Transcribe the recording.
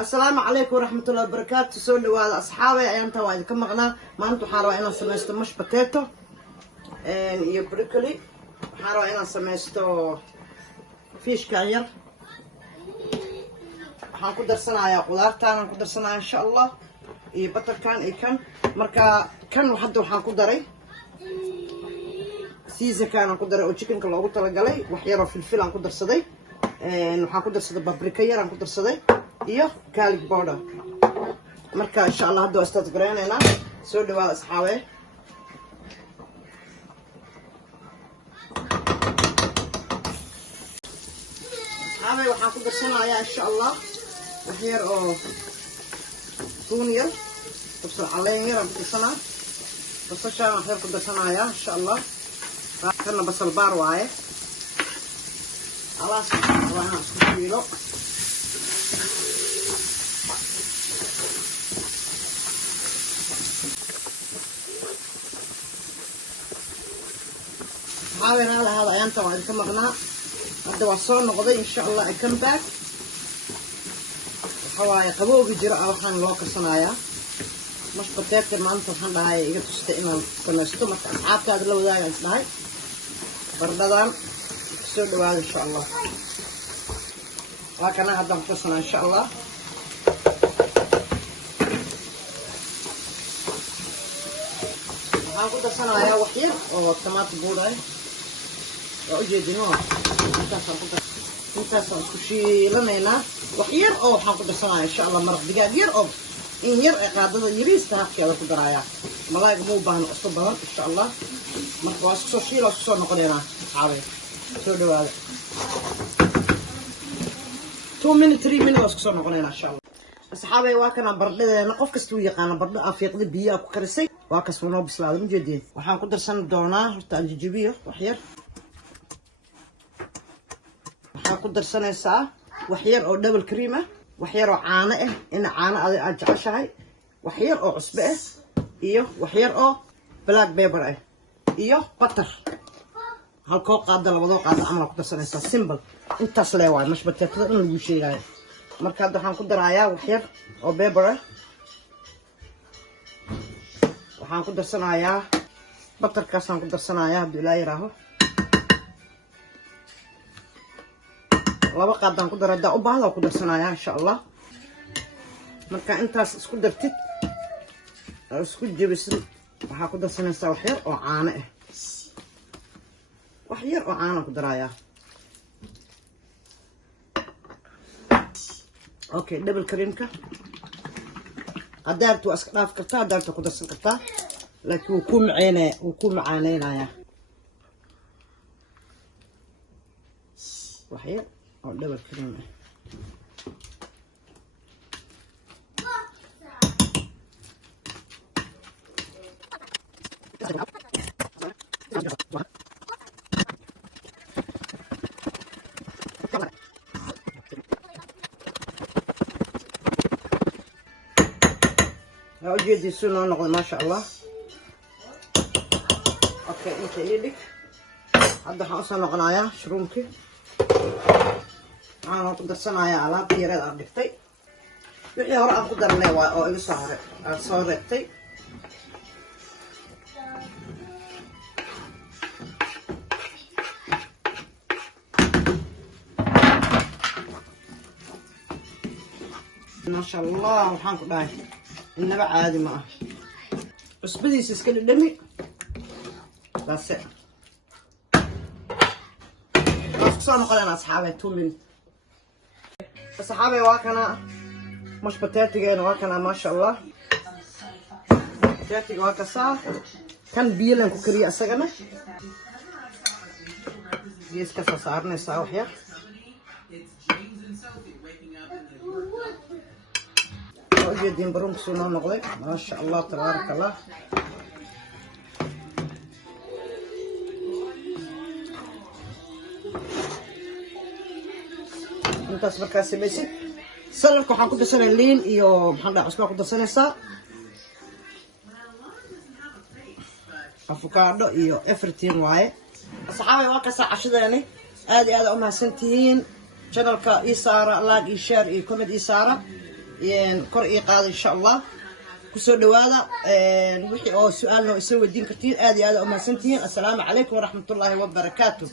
السلام عليكم ورحمة الله وبركاته. سو دواada asxaabe ayaanta waa idinka maqnaa. maanta waxaan rabaa inaan sameysto mash potato iyo broccoli. waxaan rabaa inaan sameysto fiishka yar. waxaan ku darsanayaa qudaartaan aan ku darsanayaa insha Allah iyo batarkan iyo kan. marka kan hadda waxaan ku daray seasonkaan aan ku daray oo chickenka loogu talagalay. wax yar oo filfil aan ku darsaday. waxaan ku darsaday paprika yar aan ku darsaday iyo garlic powder. marka insha Allah hadda waa start gareynaynaa. soo dhawaada asxaabe. asxaabe waxaan ku darsanayaa insha Allah wax yar oo tuun yar, basal caleen yar aan ku darsanaa. basashaan wax yar ku darsanayaa insha Allah. kana basal baar waaye. alaas waxaan isku shiilo. حاولنا على هذا أيام طبعا كم مقنع هذا وصلنا نقضي إن شاء الله أكم باك حواي قبوا بجرأة وحن لوك صنايا مش بتأكل ما أنت وحن هاي إذا تستئنا كنا استمت أصحاب هذا لو ذا ينسمعي بردان سود هذا إن شاء الله. لكن هذا مخصنا إن شاء الله. هاخد صنايا وحيد أو طماط بوداي. وأجدينه انت كشي لنا وحير او حنقدر صناعه ان شاء الله مرق دجاج ير او ان ير قادده يريس تاخ كذا كدرايا ملاك مو بان اصبر ان شاء الله مرق واسو شيلو سو نقدينا عاوي سو دواده 2 minutes 3 minutes واسو نقدينا ان شاء الله. اصحابي waa kana bardhadeena qof kasta uu yaqaan bardha afiiqda biyo ku karisay waa kas wano bislaado mujeedin. waxaan ku darsan doonaa horta anjibiyo wax yar. waxaan ku darsanaysaa wax yar oo double cream ah, wax yar oo caano ah in caano aad jeceshahay, wax yar oo cusbe ah iyo wax yar oo black pepper ah iyo butter. halkoo qaada labadoo qaada ama ku darsanaysaa simple intaas leeyahay mash potato in lagu sheegayo. marka hadda waxaan ku darayaa wax yar oo pepper ah. waxaan ku darsanayaa butterkaas aan ku darsanayaa hadii la yiraahdo laba qaadaan ku darada u baahdo ku darsanayaa insha Allah. marka intaas isku dartid isku jabisid waxa ku darsanaysaa wax yar oo caano ah. wax yar oo caano ku darayaa. okay double creamka hadaartu iska dhaaf kartaa, hadaartu ku darsan kartaa, laakiin uu ku macaaneenaya wax yar oo double cream ah. وجدي سنة نقول ما شاء الله. اوكي انت يدك هذا حاصل نقنايا شرومكي أنا أقدر صناعي على بيرد أردفتي ويا ورا أقدر نوا أو إيه صارتي ما شاء الله وحنك باي إنه عادي معه بس بدي يسكن الدمي بس صار نقول أصحابي 2 minutes. أصحابي واكنا مش بتاتي واكنا ما شاء الله بتاتي واكسا كان بيلن كوكري أسجنه بيس كسر صارنا ساوحيا وجدين بروم سونا نقول ما شاء الله تبارك الله. intaas markaa samaysid saladka waxaan ku darsanay liin iyo maxaan dhahay cusbo ku darsanaysaa avocado iyo everything waaye. asxaabay waa ka saacashadeeni aad iyo aad u mahadsantihiin channelka ii saara like iyo share iyo comment ii saara kor ii qaado insha allah kusoo dhawaada wixii oo su'aalna isoo weydiin kartiin aad iyo aad u mahadsantihiin assalaamu calaykum waraxmatullaahi wabarakaatuh